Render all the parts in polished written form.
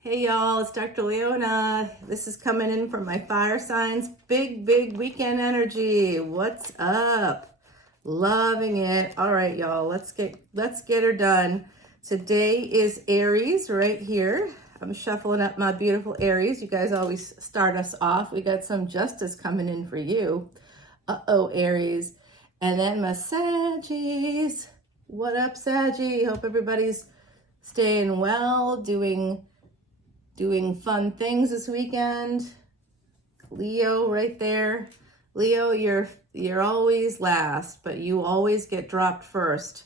Hey y'all, it's Dr. Leona. This is coming in from my fire signs. Big weekend energy. What's up? Loving it. All right, y'all, let's get her done. Today is Aries right here. I'm shuffling up my beautiful Aries. You guys always start us off. We got some justice coming in for you. Uh-oh, Aries. And then my Saggies. What up, Saggy? Hope everybody's staying well, doing fun things this weekend. Leo right there. Leo, you're always last, but you always get dropped first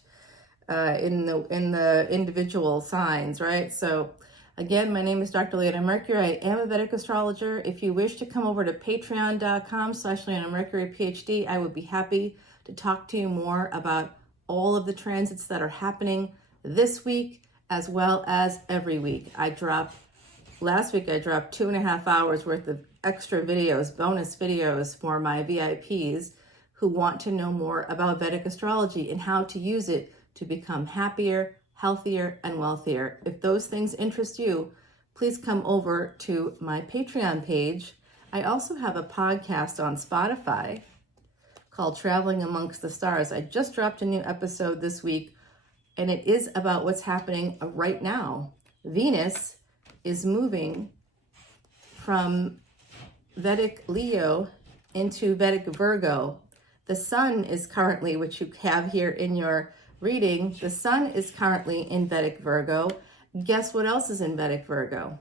in the individual signs, right? So again, my name is Dr. Leona Mercury. I am a Vedic astrologer. If you wish to come over to patreon.com/leonamercuryphd, I would be happy to talk to you more about all of the transits that are happening this week as well as every week. Last week I dropped 2.5 hours worth of extra videos, bonus videos for my VIPs who want to know more about Vedic astrology and how to use it to become happier, healthier, and wealthier. If those things interest you, please come over to my Patreon page. I also have a podcast on Spotify called Traveling Amongst the Stars. I just dropped a new episode this week, and it is about what's happening right now. Venus is moving from Vedic Leo into Vedic Virgo. The sun is currently, which you have here in your reading, the sun is currently in Vedic Virgo. Guess what else is in Vedic Virgo?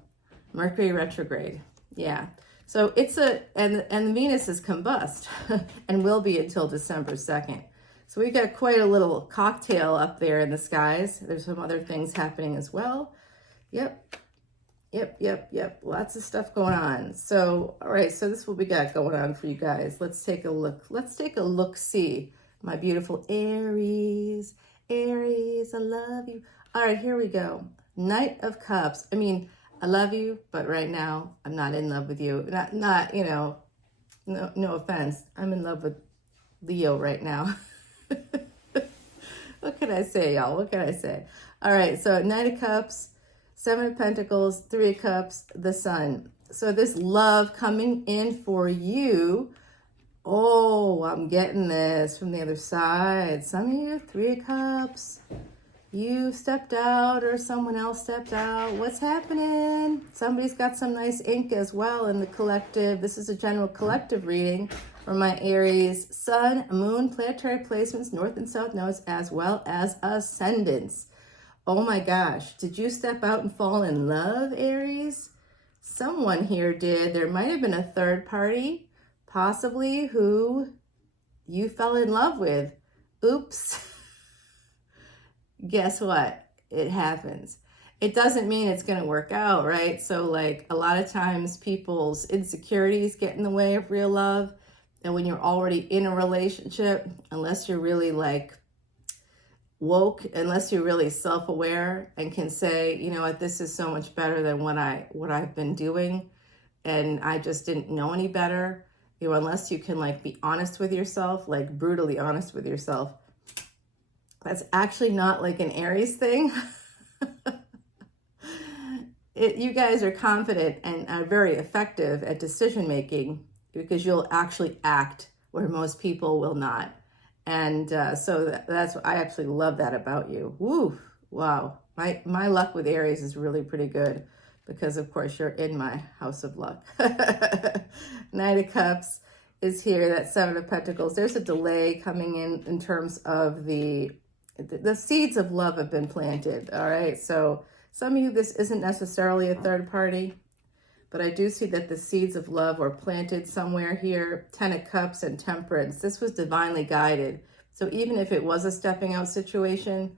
Mercury retrograde. Yeah. So and Venus is combust and will be until December 2nd. So we got quite a little cocktail up there in the skies. There's some other things happening as well. Yep. Lots of stuff going on. So, all right, so this is what we got going on for you guys. Let's take a look. See, my beautiful Aries. Aries, I love you. All right, here we go. Knight of Cups. I mean, I love you, but right now I'm not in love with you. Not, no offense. I'm in love with Leo right now. What can I say, y'all? What can I say? All right, so Knight of Cups, Seven of Pentacles, Three of Cups, the Sun. So this love coming in for you. Oh, I'm getting this from the other side. Some of you, Three of Cups. You stepped out or someone else stepped out. What's happening? Somebody's got some nice ink as well in the collective. This is a general collective reading for my Aries. Sun, Moon, planetary placements, North and South nodes, as well as ascendants. Oh my gosh, did you step out and fall in love, Aries? Someone here did. There might have been a third party, possibly, who you fell in love with. Oops. Guess what? It happens. It doesn't mean it's going to work out, right? So like a lot of times people's insecurities get in the way of real love. And when you're already in a relationship, unless you're really like woke, unless you're really self-aware and can say, you know what, this is so much better than what I've been doing, and I just didn't know any better, unless you can like be honest with yourself, like brutally honest with yourself. That's actually not like an Aries thing. You guys are confident and are very effective at decision making because you'll actually act where most people will not. And so that's I absolutely love that about you. Woo! Wow. My luck with Aries is really pretty good because, of course, you're in my house of luck. Knight of Cups is here. That Seven of Pentacles. There's a delay coming in terms of the seeds of love have been planted. All right. So some of you, this isn't necessarily a third party, but I do see that the seeds of love were planted somewhere here. 10 of Cups and Temperance. This was divinely guided. So even if it was a stepping out situation,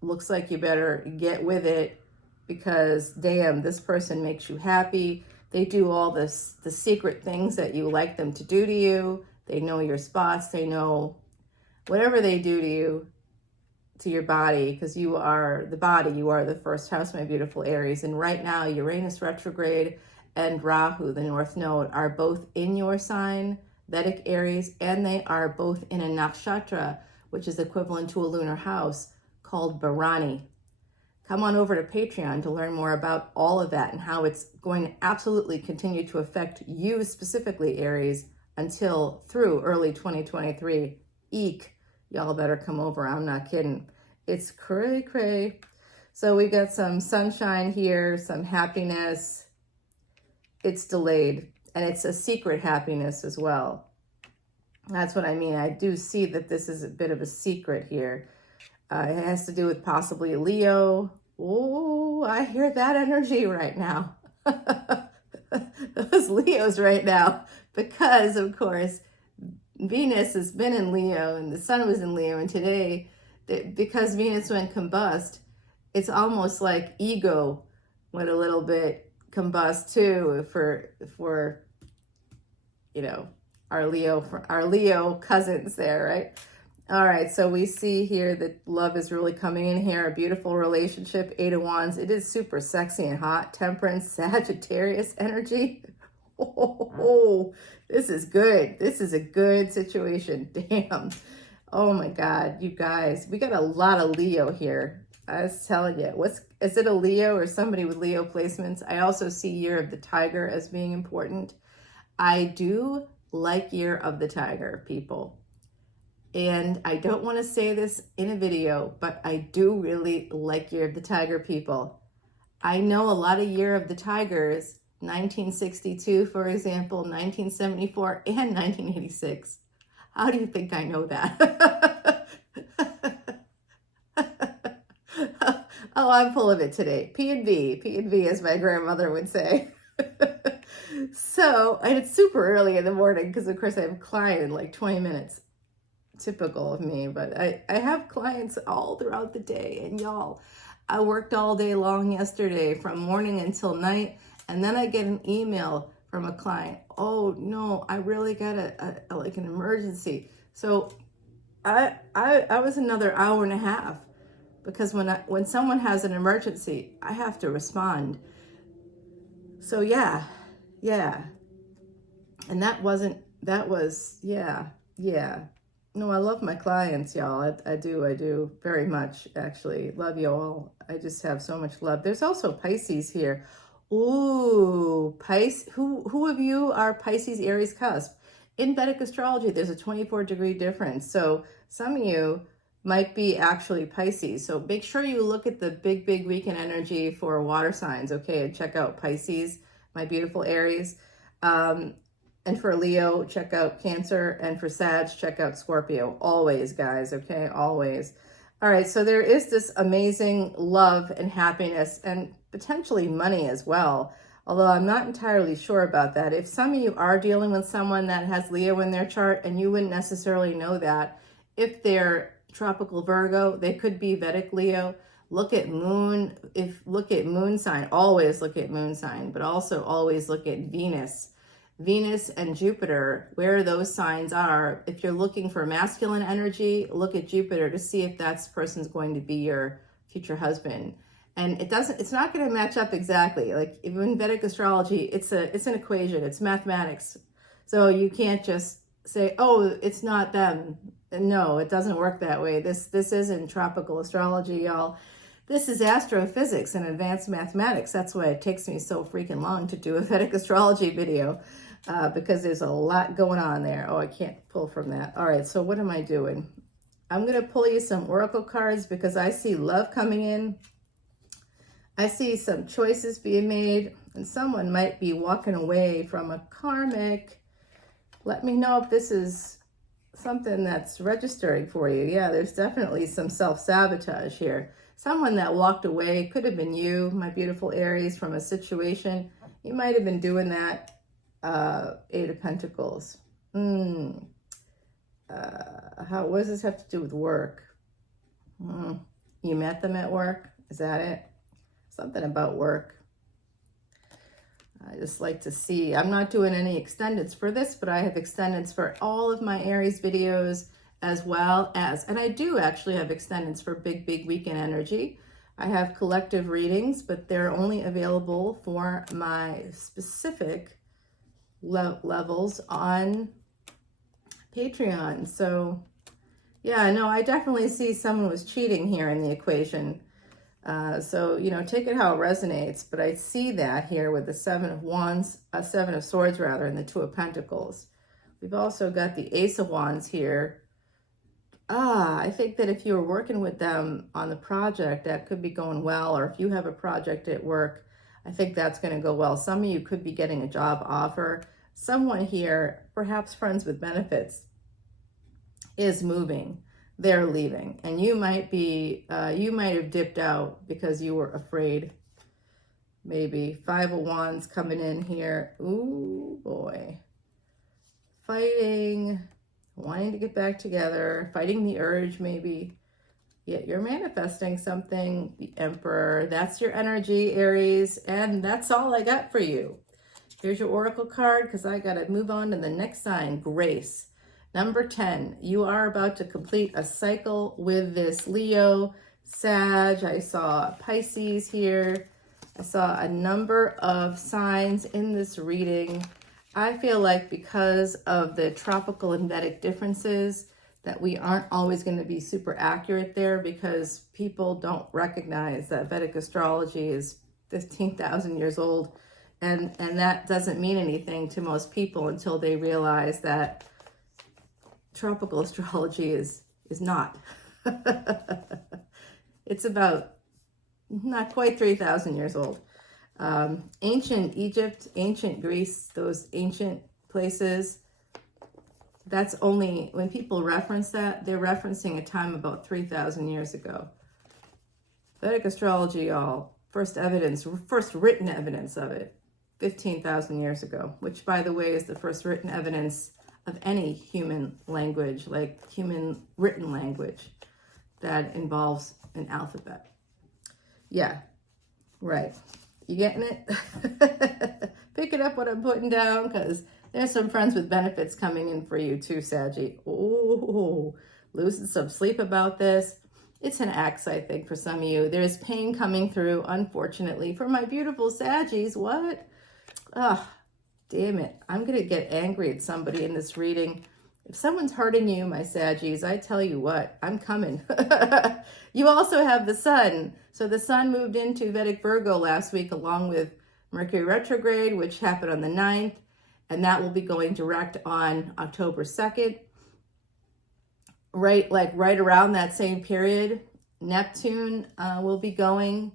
looks like you better get with it because damn, this person makes you happy. They do all the secret things that you like them to do to you. They know your spots. They know whatever they do to you, to your body, because you are the body, you are the first house, my beautiful Aries. And right now, Uranus retrograde and Rahu, the North Node, are both in your sign, Vedic Aries, and they are both in a nakshatra, which is equivalent to a lunar house, called Bharani. come on over to Patreon to learn more about all of that and how it's going to absolutely continue to affect you specifically, Aries, until through early 2023. Eek, y'all better come over. I'm not kidding. It's cray cray. So we got some sunshine here, some happiness. It's delayed, and it's a secret happiness as well. That's what I mean. I do see that this is a bit of a secret here. It has to do with possibly Leo. Oh, I hear that energy right now. Those Leos right now, because of course, Venus has been in Leo and the sun was in Leo, and today, because Venus went combust, it's almost like ego went a little bit combust too for you know, our Leo cousins there, right? All right, so we see here that love is really coming in here. A beautiful relationship, 8 of Wands. It is super sexy and hot. Temperance, Sagittarius energy. Oh, this is good. This is a good situation. Damn. Oh my God, you guys. We got a lot of Leo here. I was telling you. Is it a Leo or somebody with Leo placements? I also see Year of the Tiger as being important. I do like Year of the Tiger, people. And I don't want to say this in a video, but I do really like Year of the Tiger, people. I know a lot of Year of the Tigers, 1962, for example, 1974, and 1986. How do you think I know that? Oh, I'm full of it today. P&V, as my grandmother would say. So, and it's super early in the morning because, of course, I have a client in like 20 minutes. Typical of me, but I have clients all throughout the day, and y'all, I worked all day long yesterday from morning until night, and then I get an email from a client. Oh no, I really got a like an emergency. So I was another hour and a half, because when someone has an emergency, I have to respond. So yeah. And that was yeah. No, I love my clients, y'all. I do very much, actually. Love you all. I just have so much love. There's also Pisces here. Ooh, Pisces. Who of you are Pisces, Aries cusp? In Vedic astrology, there's a 24-degree difference. So some of you might be actually Pisces. So make sure you look at the big weekend energy for water signs, okay? And check out Pisces, my beautiful Aries. And for Leo, check out Cancer. And for Sag, check out Scorpio. Always, guys, okay? Always. All right, so there is this amazing love and happiness and potentially money as well, although I'm not entirely sure about that. If some of you are dealing with someone that has Leo in their chart, and you wouldn't necessarily know that, if they're tropical Virgo, they could be Vedic Leo. Look at moon. Look at moon sign. Always look at moon sign, but also always look at Venus. Venus and Jupiter, where those signs are. If you're looking for masculine energy, look at Jupiter to see if that person's going to be your future husband. And it's not going to match up exactly. Like even in Vedic astrology, it's an equation, it's mathematics. So you can't just say, oh, it's not them. No, it doesn't work that way. This isn't tropical astrology, y'all. This is astrophysics and advanced mathematics. That's why it takes me so freaking long to do a Vedic astrology video. Because there's a lot going on there. Oh, I can't pull from that. All right, so what am I doing? I'm going to pull you some oracle cards because I see love coming in. I see some choices being made, and someone might be walking away from a karmic. Let me know if this is something that's registering for you. Yeah, there's definitely some self-sabotage here. Someone that walked away, could have been you, my beautiful Aries, from a situation. You might have been doing that. 8 of Pentacles. What does this have to do with work? You met them at work? Is that it? Something about work. I just like to see. I'm not doing any extendeds for this, but I have extendeds for all of my Aries videos, as well as, and I do actually have extendeds for big weekend energy. I have collective readings, but they're only available for my specific levels on Patreon. So yeah, no, I definitely see someone was cheating here in the equation. So, you know, take it how it resonates. But I see that here with the Seven of Wands, Seven of Swords rather, and the Two of Pentacles. We've also got the Ace of Wands here. I think that if you were working with them on the project, that could be going well. Or if you have a project at work, I think that's going to go well. Some of you could be getting a job offer. Someone here, perhaps friends with benefits, is moving. They're leaving. And you might be, you might have dipped out because you were afraid. Maybe. Five of Wands coming in here. Ooh, boy. Fighting, wanting to get back together, fighting the urge maybe. Yet you're manifesting something. The Emperor, that's your energy, Aries. And that's all I got for you. Here's your Oracle card because I got to move on to the next sign, Grace. Number 10, you are about to complete a cycle with this Leo, Sag. I saw Pisces here. I saw a number of signs in this reading. I feel like because of the tropical and Vedic differences that we aren't always going to be super accurate there because people don't recognize that Vedic astrology is 15,000 years old. And that doesn't mean anything to most people until they realize that tropical astrology is not. It's about not quite 3,000 years old. Ancient Egypt, ancient Greece, those ancient places, that's only, when people reference that, they're referencing a time about 3,000 years ago. Vedic astrology, y'all, first written evidence of it, 15,000 years ago, which, by the way, is the first written evidence of any human language, like human written language that involves an alphabet. Yeah, right. You getting it? Picking up what I'm putting down because there's some friends with benefits coming in for you too, Saggy. Oh, losing some sleep about this. It's an X, I think, for some of you. There's pain coming through, unfortunately, for my beautiful Saggies. What? Damn it. I'm going to get angry at somebody in this reading. If someone's hurting you, my Saggies, I tell you what, I'm coming. You also have the Sun. So the Sun moved into Vedic Virgo last week along with Mercury retrograde, which happened on the 9th. And that will be going direct on October 2nd. Right around that same period, Neptune will be going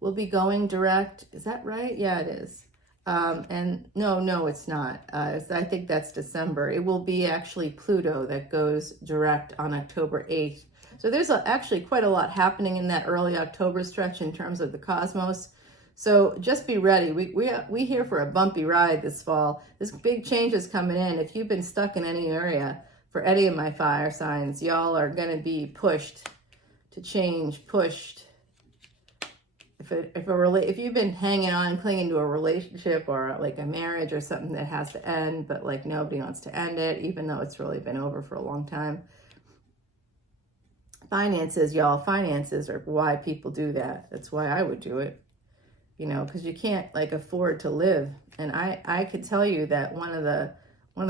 direct. Is that right? Yeah, it is. And no, it's not. I think that's December. It will be actually Pluto that goes direct on October 8th. So there's actually quite a lot happening in that early October stretch in terms of the cosmos. So just be ready. We here for a bumpy ride this fall. This big change is coming in. If you've been stuck in any area, for any of my fire signs, y'all are going to be pushed to change, pushed. If you've been hanging on, clinging to a relationship or like a marriage or something that has to end, but like nobody wants to end it, even though it's really been over for a long time. Finances, y'all, finances are why people do that. That's why I would do it, you know, because you can't like afford to live. And I could tell you that one of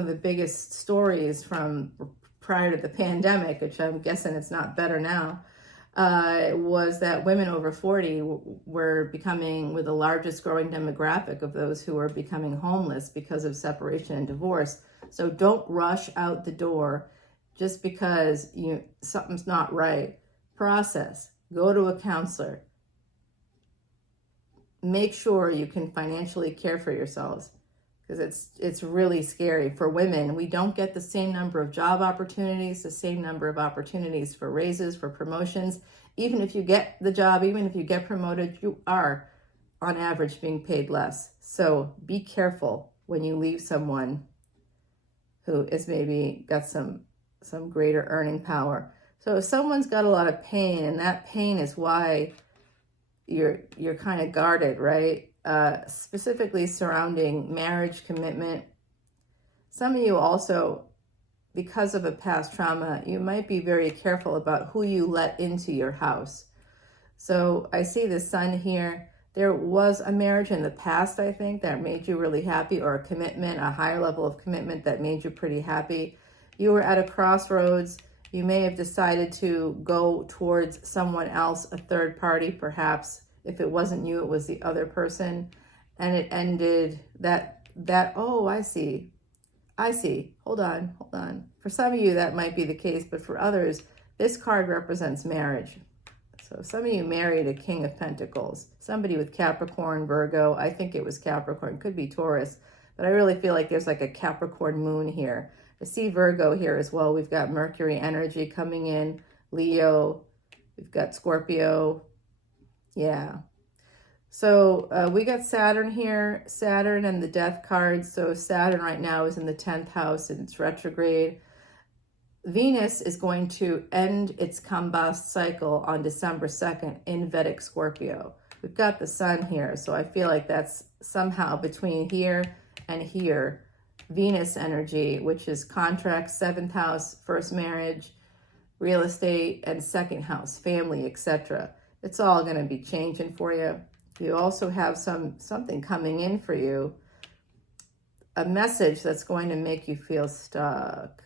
the biggest stories from prior to the pandemic, which I'm guessing it's not better now, was that women over 40 were becoming the largest growing demographic of those who are becoming homeless because of separation and divorce. So don't rush out the door just because something's not right. Process. Go to a counselor. Make sure you can financially care for yourselves, because it's really scary. For women, we don't get the same number of job opportunities, the same number of opportunities for raises, for promotions. Even if you get the job, even if you get promoted, you are on average being paid less. So be careful when you leave someone who is maybe got some greater earning power. So if someone's got a lot of pain, and that pain is why you're kind of guarded, right? Specifically surrounding marriage, commitment. Some of you also, because of a past trauma, you might be very careful about who you let into your house. So I see the Sun here. There was a marriage in the past, I think, that made you really happy, or a commitment, a higher level of commitment that made you pretty happy. You were at a crossroads. You may have decided to go towards someone else, a third party, perhaps. If it wasn't you, it was the other person. And it ended oh, I see. Hold on. For some of you, that might be the case, but for others, this card represents marriage. So some of you married a King of Pentacles, somebody with Capricorn, Virgo. I think it was Capricorn, could be Taurus, but I really feel like there's like a Capricorn moon here. I see Virgo here as well. We've got Mercury energy coming in, Leo, we've got Scorpio. Yeah. So we got Saturn here, Saturn and the death card. So Saturn right now is in the 10th house and it's retrograde. Venus is going to end its combust cycle on December 2nd in Vedic Scorpio. We've got the sun here, so I feel like that's somehow between here and here. Venus energy, which is contracts, 7th house, first marriage, real estate, and 2nd house, family, etc. It's all going to be changing for you. You also have something coming in for you, a message that's going to make you feel stuck.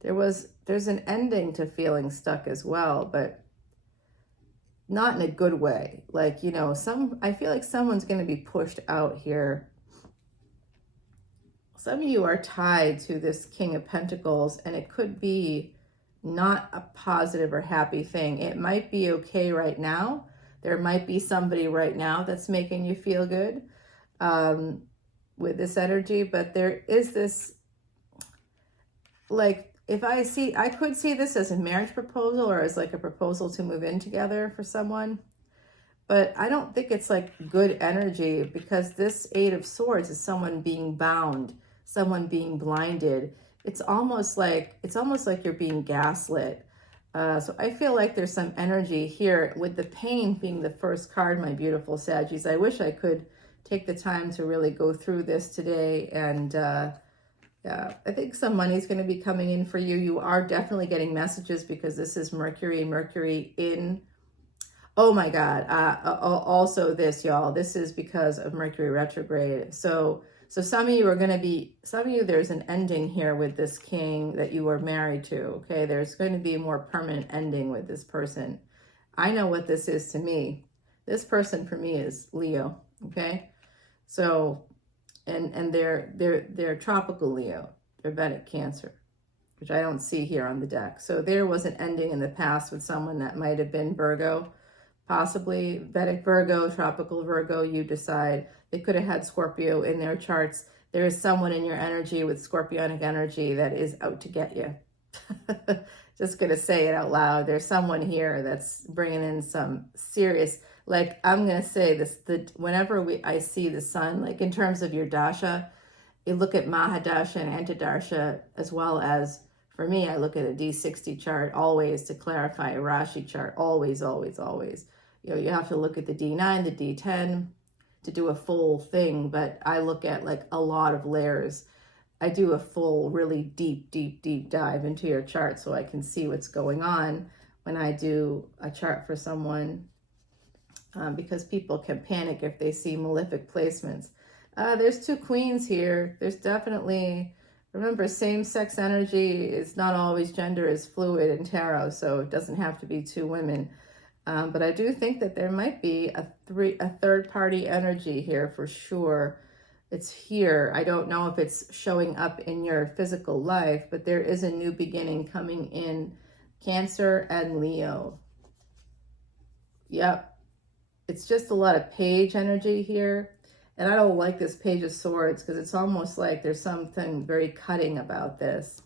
There's an ending to feeling stuck as well, but not in a good way. Like, you know, I feel like someone's going to be pushed out here. Some of you are tied to this King of Pentacles, and it could be not a positive or happy thing. It might be okay right now. There might be somebody right now that's making you feel good with this energy, but there is this, like, I could see this as a marriage proposal or as like a proposal to move in together for someone, but I don't think it's like good energy, because this 8 of Swords is someone being bound, someone being blinded. It's almost like you're being gaslit. So I feel like there's some energy here with the pain being the first card, my beautiful Saggies. I wish I could take the time to really go through this today. And yeah, I think some money is going to be coming in for you. You are definitely getting messages because this is Mercury in. Oh my God. Also this, y'all, this is because of Mercury retrograde. So some of you are going to be, there's an ending here with this king that you were married to, okay? There's going to be a more permanent ending with this person. I know what this is to me. This person for me is Leo, okay? So, and they're tropical Leo. They're Vedic Cancer, which I don't see here on the deck. So there was an ending in the past with someone that might have been Virgo, possibly Vedic Virgo, tropical Virgo, you decide. They could have had Scorpio in their charts. There is someone in your energy with Scorpionic energy that is out to get you. Just going to say it out loud. There's someone here that's bringing in some serious, like, I'm going to say this, whenever I see the sun, like in terms of your dasha, you look at Mahadasha and Antardasha, as well as, for me, I look at a D60 chart always to clarify a Rashi chart. Always, always, always. You know, you have to look at the D9, the D10 to do a full thing, but I look at like a lot of layers. I do a full, really deep, deep, deep dive into your chart so I can see what's going on when I do a chart for someone, because people can panic if they see malefic placements. There's 2 queens here. There's definitely, remember, same-sex energy is not always, gender is fluid in tarot, so it doesn't have to be 2 women. But I do think that there might be a third-party energy here for sure. It's here. I don't know if it's showing up in your physical life, but there is a new beginning coming in Cancer and Leo. Yep. It's just a lot of page energy here. And I don't like this Page of Swords because it's almost like there's something very cutting about this.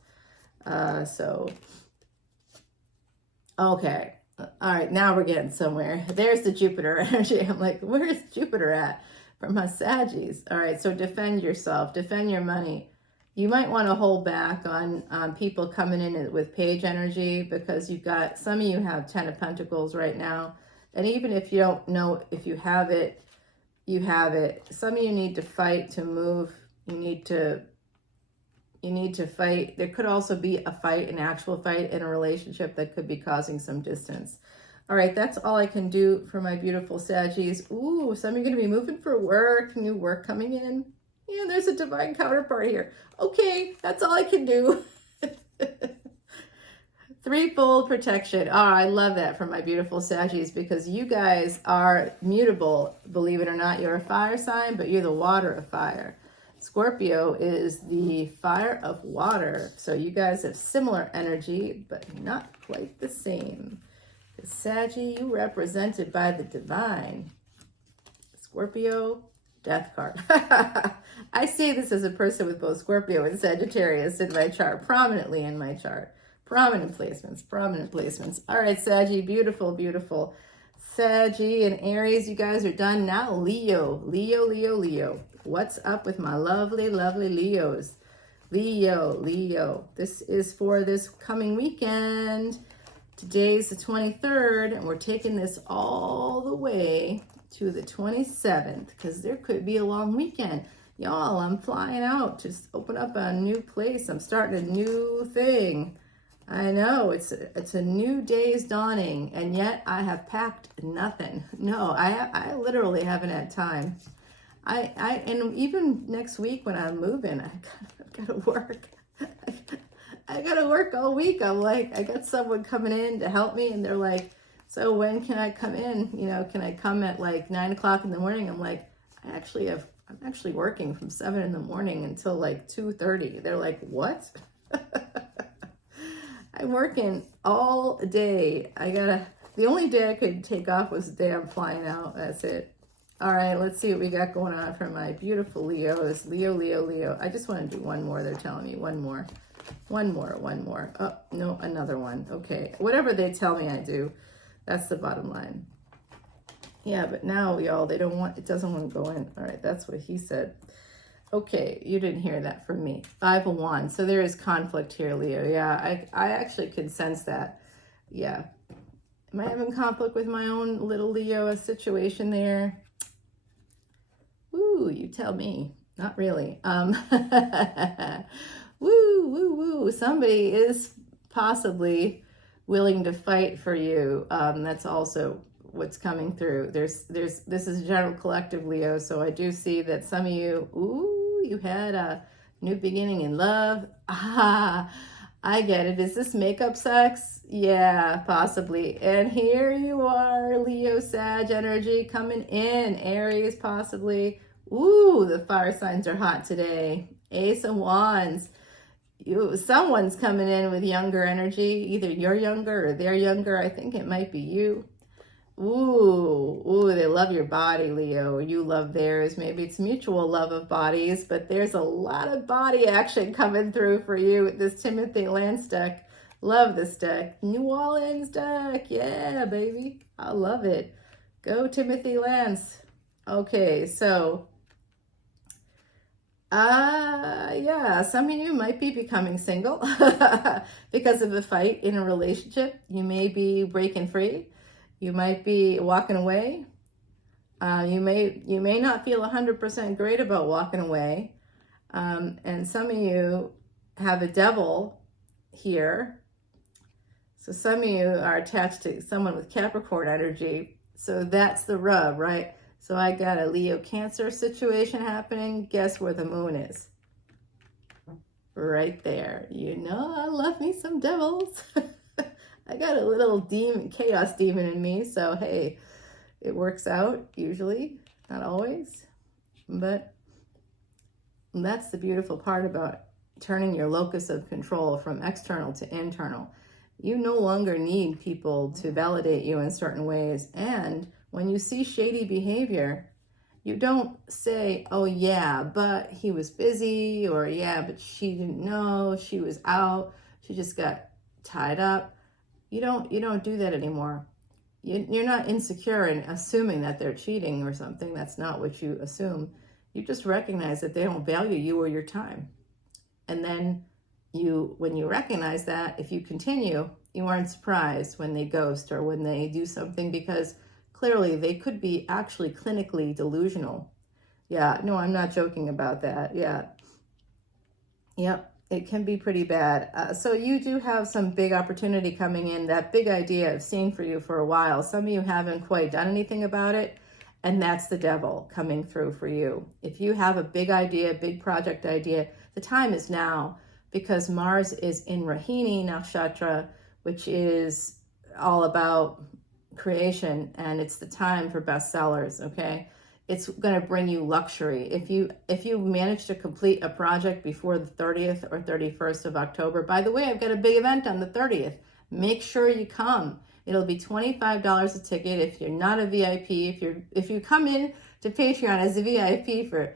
Okay. All right, now we're getting somewhere. There's the Jupiter energy. I'm like, where's Jupiter at for my Saggies? All right, so defend yourself, defend your money. You might want to hold back on people coming in with page energy, because you've got, some of you have 10 of Pentacles right now. And even if you don't know if you have it, you have it. Some of you need to fight to move. You need to fight. There could also be a fight, an actual fight in a relationship that could be causing some distance. All right, that's all I can do for my beautiful Saggies. Ooh, some of you are going to be moving for work, new work coming in. Yeah, there's a divine counterpart here. Okay, that's all I can do. Threefold protection. Oh, I love that for my beautiful Saggies, because you guys are mutable. Believe it or not, you're a fire sign, but you're the water of fire. Scorpio is the fire of water. So you guys have similar energy, but not quite the same. Saggy, you represented by the divine. Scorpio, death card. I see this as a person with both Scorpio and Sagittarius in my chart, prominently in my chart. Prominent placements, prominent placements. All right, Saggy, beautiful, beautiful. Saggy and Aries, you guys are done. Now Leo, Leo, Leo, Leo. What's up with my lovely, lovely Leos? Leo, Leo. This is for this coming weekend. Today's the 23rd, and we're taking this all the way to the 27th, because there could be a long weekend. Y'all, I'm flying out to open up a new place. I'm starting a new thing. I know, it's a new day's dawning, and yet I have packed nothing. No, I literally haven't had time. And even next week when I'm moving, I've got to work. I got to work all week. I'm like, I got someone coming in to help me, and they're like, so when can I come in? You know, can I come at like 9 o'clock in the morning? I'm like, I'm actually working from 7 in the morning until like 2:30. They're like, what? I'm working all day. The only day I could take off was the day I'm flying out. That's it. All right, let's see what we got going on for my beautiful Leos. Leo, Leo, Leo. I just want to do one more. They're telling me one more. One more. Oh, no, another one. Okay, whatever they tell me I do, that's the bottom line. Yeah, but now, y'all, it doesn't want to go in. All right, that's what he said. Okay, you didn't hear that from me. 5 of Wands. So there is conflict here, Leo. Yeah, I actually can sense that. Yeah. Am I having conflict with my own little Leo situation there? Woo, you tell me. Not really. Woo. Somebody is possibly willing to fight for you. That's also what's coming through. This is general collective, Leo. So I do see that some of you, you had a new beginning in love. Ah, I get it. Is this makeup sex? Yeah, possibly. And here you are, Leo, Sag energy coming in. Aries, possibly. Ooh, the fire signs are hot today. Ace of Wands. Someone's coming in with younger energy. Either you're younger or they're younger. I think it might be you. Ooh, they love your body, Leo. You love theirs. Maybe it's mutual love of bodies, but there's a lot of body action coming through for you with this Timothy Lance deck. Love this deck. New Orleans deck. Yeah, baby. I love it. Go Timothy Lance. Okay, so yeah, some of you might be becoming single because of a fight in a relationship. You may be breaking free. You might be walking away. You may not feel 100% great about walking away. And some of you have a devil here. So some of you are attached to someone with Capricorn energy. So that's the rub, right? So I got a Leo Cancer situation happening. Guess where the moon is? Right there. You know, I love me some devils. I got a little chaos demon in me. So, hey, it works out usually, not always. But that's the beautiful part about turning your locus of control from external to internal. You no longer need people to validate you in certain ways. And when you see shady behavior, you don't say, oh yeah, but he was busy, or yeah, but she didn't know, she was out, she just got tied up. You don't do that anymore. You're not insecure and assuming that they're cheating or something. That's not what you assume. You just recognize that they don't value you or your time. And then when you recognize that, if you continue, you aren't surprised when they ghost or when they do something, because clearly they could be actually clinically delusional. Yeah, no, I'm not joking about that. Yeah. Yep, it can be pretty bad. So you do have some big opportunity coming in, that big idea I've seen for you for a while. Some of you haven't quite done anything about it, and that's the devil coming through for you. If you have a big idea, big project idea, the time is now, because Mars is in Rohini Nakshatra which is all about creation, and it's the time for bestsellers, okay? It's going to bring you luxury. If you manage to complete a project before the 30th or 31st of October, by the way, I've got a big event on the 30th. Make sure you come. It'll be $25 a ticket if you're not a VIP. If you come in to Patreon as a VIP for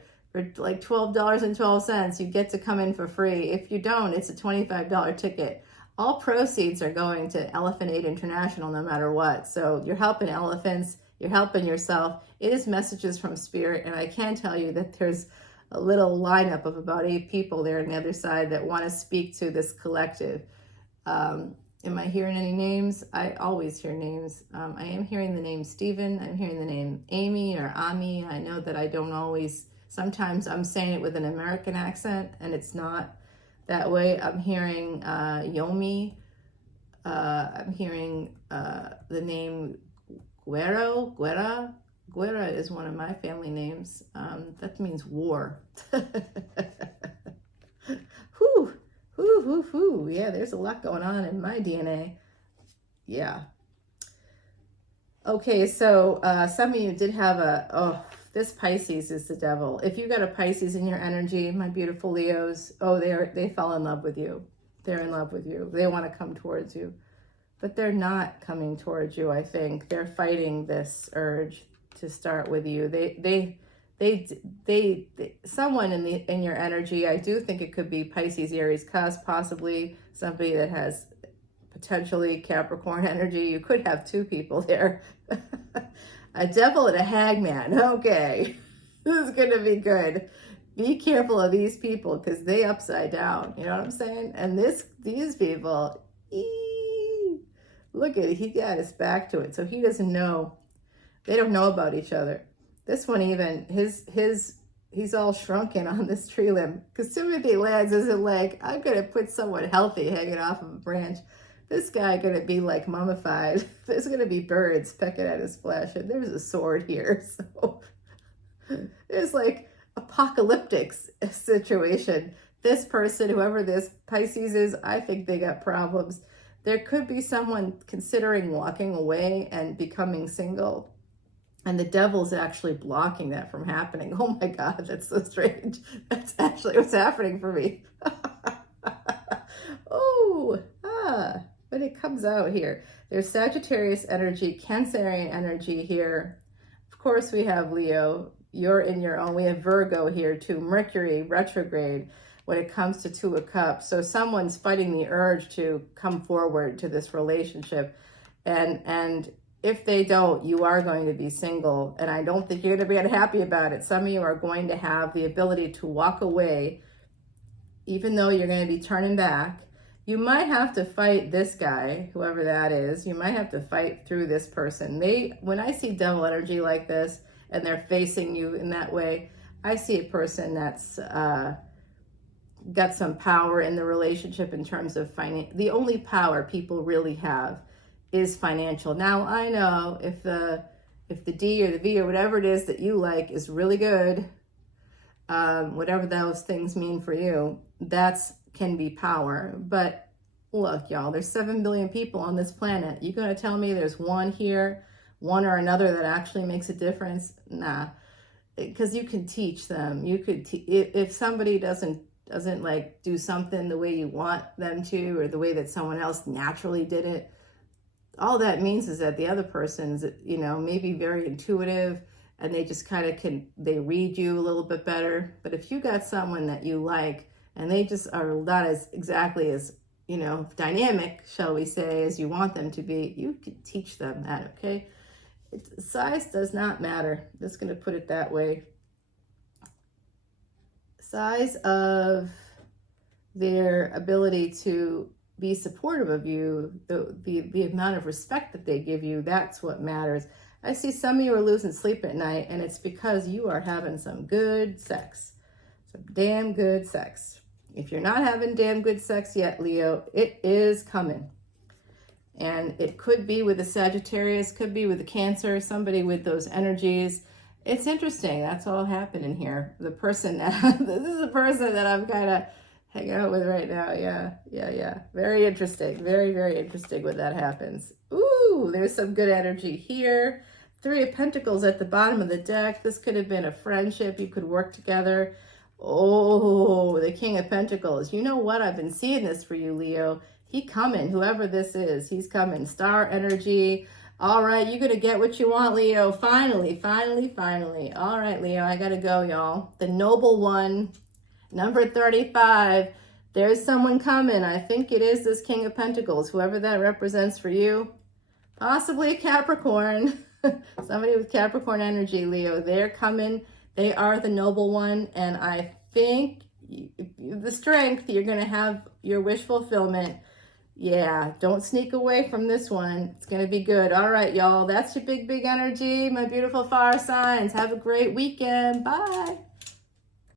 like $12.12, you get to come in for free. If you don't, it's a $25 ticket. All proceeds are going to Elephant Aid International no matter what. So you're helping elephants, you're helping yourself. It is messages from Spirit, and I can tell you that there's a little lineup of about 8 people there on the other side that want to speak to this collective. Am I hearing any names? I always hear names. I am hearing the name Stephen. I'm hearing the name Amy or Ami. I know that I don't always, sometimes I'm saying it with an American accent and it's not that way. I'm hearing Yomi. I'm hearing the name Guerra. Guerra is one of my family names. That means war. Whew. Yeah, there's a lot going on in my DNA. Yeah. Okay, so some of you did have this Pisces is the devil. If you got a Pisces in your energy, my beautiful Leos, they fell in love with you. They're in love with you. They want to come towards you. But they're not coming towards you, I think. They're fighting this urge to start with you. Someone in your energy, I do think it could be Pisces, Aries, cusp, possibly somebody that has potentially Capricorn energy. You could have 2 people there. A devil and a hangman. Okay, this is gonna be good. Be careful of these people because they upside down. You know what I'm saying? And these people, look at it. He got his back to it, so he doesn't know. They don't know about each other. This one even, he's all shrunken on this tree limb. Because Timothy Lands isn't like, I'm going to put someone healthy hanging off of a branch. This guy going to be like mummified. There's going to be birds pecking at his flesh. And there's a sword here. So there's like apocalyptic situation. This person, whoever this Pisces is, I think they got problems. There could be someone considering walking away and becoming single. And the devil's actually blocking that from happening. Oh my God, that's so strange. That's actually what's happening for me. But it comes out here. There's Sagittarius energy, Cancerian energy here. Of course, we have Leo. You're in your own. We have Virgo here too. Mercury retrograde when it comes to 2 of Cups. So someone's fighting the urge to come forward to this relationship. And if they don't, you are going to be single, and I don't think you're going to be unhappy about it. Some of you are going to have the ability to walk away, even though you're going to be turning back. You might have to fight this guy, whoever that is. You might have to fight through this person. When I see devil energy like this, and they're facing you in that way, I see a person that's got some power in the relationship in terms of finance. The only power people really have is financial. Now, I know if the D or the V or whatever it is that you like is really good, whatever those things mean for you, can be power. But look, y'all, there's 7 billion people on this planet. You gonna tell me there's one here, one or another that actually makes a difference? Nah, because you can teach them. You could, if somebody doesn't like do something the way you want them to, or the way that someone else naturally did it, all that means is that the other person's, maybe very intuitive, and they just kind of they read you a little bit better. But if you got someone that you like, and they just are not as exactly as, dynamic, shall we say, as you want them to be, you can teach them that, okay? Size does not matter. I'm just going to put it that way. Size of their ability to be supportive of you, the amount of respect that they give you, that's what matters. I see some of you are losing sleep at night, and it's because you are having some good sex. Some damn good sex. If you're not having damn good sex yet, Leo, it is coming. And it could be with the Sagittarius, could be with the Cancer, somebody with those energies. It's interesting. That's all happening here. This is a person that I'm kind of hang out with right now. Yeah. Very interesting. Very interesting when that happens. Ooh, there's some good energy here. 3 of Pentacles at the bottom of the deck. This could have been a friendship. You could work together. Oh, the King of Pentacles. You know what? I've been seeing this for you, Leo. He coming. Whoever this is, he's coming. Star energy. All right, you're going to get what you want, Leo. Finally. All right, Leo, I got to go, y'all. The Noble One. Number 35, there's someone coming. I think it is this King of Pentacles, whoever that represents for you. Possibly a Capricorn. Somebody with Capricorn energy, Leo. They're coming. They are the Noble One. And I think the strength, you're going to have your wish fulfillment. Yeah, don't sneak away from this one. It's going to be good. All right, y'all. That's your big energy, my beautiful fire signs. Have a great weekend. Bye.